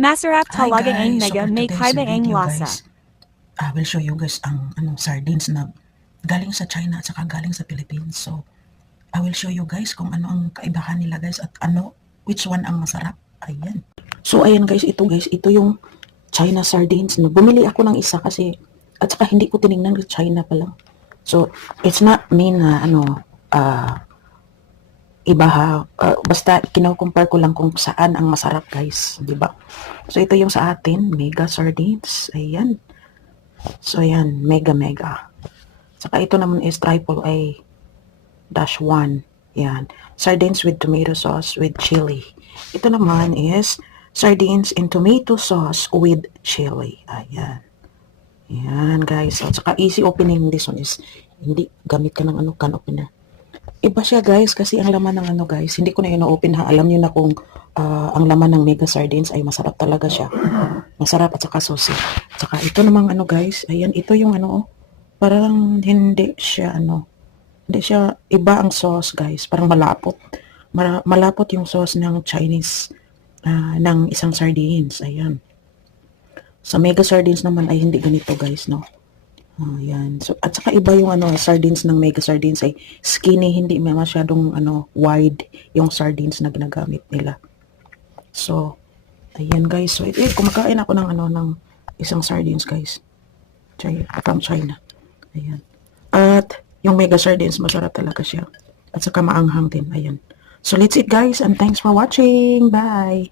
Masarap Hi talaga ang guys! So mega for may today's kaiba ang video lasa. guys, I will show you guys ang sardines na galing sa China at saka galing sa Philippines. So I will show you guys kung ano ang kaibahan nila guys at which one ang masarap. Ayan. So ayan guys, ito yung China sardines. Bumili ako ng isa kasi at saka hindi ko tinignan na China pa lang. So it's not mean na iba ha. Basta kino-compare ko lang kung saan ang masarap guys, 'di ba? So ito yung sa atin, mega sardines. Ayan. So ayan, mega mega. Saka ito naman is triple A dash 1. Yan. Sardines with tomato sauce with chili. Ito naman is sardines in tomato sauce with chili. Ayan. Yan guys. So, saka easy opening this one is hindi gamit ka ng can opener. Iba siya guys kasi ang laman ng guys, hindi ko na ino-open ha. Alam niyo na kung ang laman ng mega sardines ay masarap talaga siya. Masarap at saka saucy. Saka ito namang guys, ayan, ito yung parang hindi siya hindi siya iba ang sauce guys, parang malapot. Malapot yung sauce ng Chinese ng isang sardines, ayan. Sa mega sardines naman ay hindi ganito guys, no. Ayan. So, at saka iba yung sardines ng mega sardines ay skinny, hindi masyadong wide yung sardines na ginagamit nila. So, ayan guys. So, kumakain ako ng isang sardines guys. From China. Ayan. At yung mega sardines, masarap talaga siya. At saka maanghang din. Ayan. So, let's eat guys and thanks for watching. Bye!